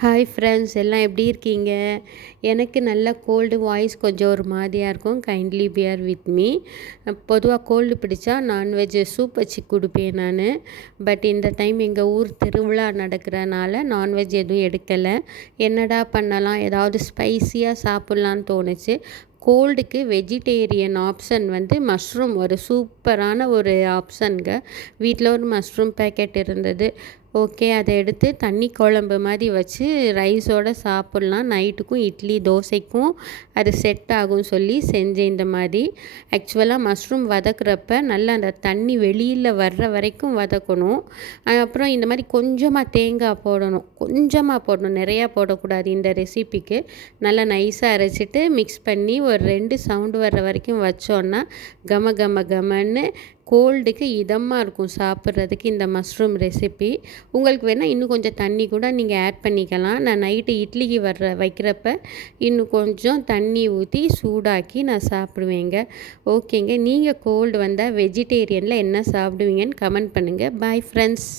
Hi friends, எல்லாம் எப்படி இருக்கீங்க? எனக்கு நல்ல கோல்டு வாய்ஸ் கொஞ்சம் ஒரு மாதிரியாக இருக்கும். Kindly bear with me. பொதுவாக கோல்டு பிடிச்சா நான்வெஜ் சூப் வச்சு கொடுப்பேன் நான். பட் இந்த டைம் எங்கள் ஊர் திருவிழா நடக்கிறனால நான்வெஜ் எதுவும் எடுக்கலை. என்னடா பண்ணலாம், ஏதாவது ஸ்பைஸியாக சாப்பிட்லான்னு தோணுச்சு. கோல்டுக்கு வெஜிடேரியன் ஆப்ஷன் மஷ்ரூம் ஒரு சூப்பரான ஒரு ஆப்ஷனுங்க. வீட்டில் ஒரு மஷ்ரூம் பேக்கெட் இருந்தது. ஓகே, அதை எடுத்து தண்ணி குழம்பு மாதிரி வச்சு ரைஸோடு சாப்பிட்லாம். நைட்டுக்கும் இட்லி தோசைக்கும் அது செட் ஆகும் சொல்லி செஞ்சேன். இந்த மாதிரி ஆக்சுவலாக மஷ்ரூம் வதக்குறப்ப நல்லா அந்த தண்ணி வெளியில் வர்ற வரைக்கும் வதக்கணும். அப்புறம் இந்த மாதிரி கொஞ்சமாக தேங்காய் போடணும், நிறையா போடக்கூடாது. இந்த ரெசிபிக்கு நல்லா நைஸாக அரைச்சிட்டு மிக்ஸ் பண்ணி ஒரு 2 சவுண்டு வர்ற வரைக்கும் வச்சோன்னா கம கம கமன்னு கோல்டுக்கு இதமாக இருக்கும் சாப்பிட்றதுக்கு இந்த மஷ்ரூம் ரெசிபி. உங்களுக்கு வேணால் இன்னும் கொஞ்சம் தண்ணி கூட நீங்கள் ஆட் பண்ணிக்கலாம். நான் நைட்டு இட்லிக்கு வைக்கிறப்ப இன்னும் கொஞ்சம் தண்ணி ஊற்றி சூடாக்கி நான் சாப்பிடுவேங்க. ஓகேங்க, நீங்கள் கோல்டு வந்தால் வெஜிடேரியனில் என்ன சாப்பிடுவீங்கன்னு கமெண்ட் பண்ணுங்கள். Bye friends.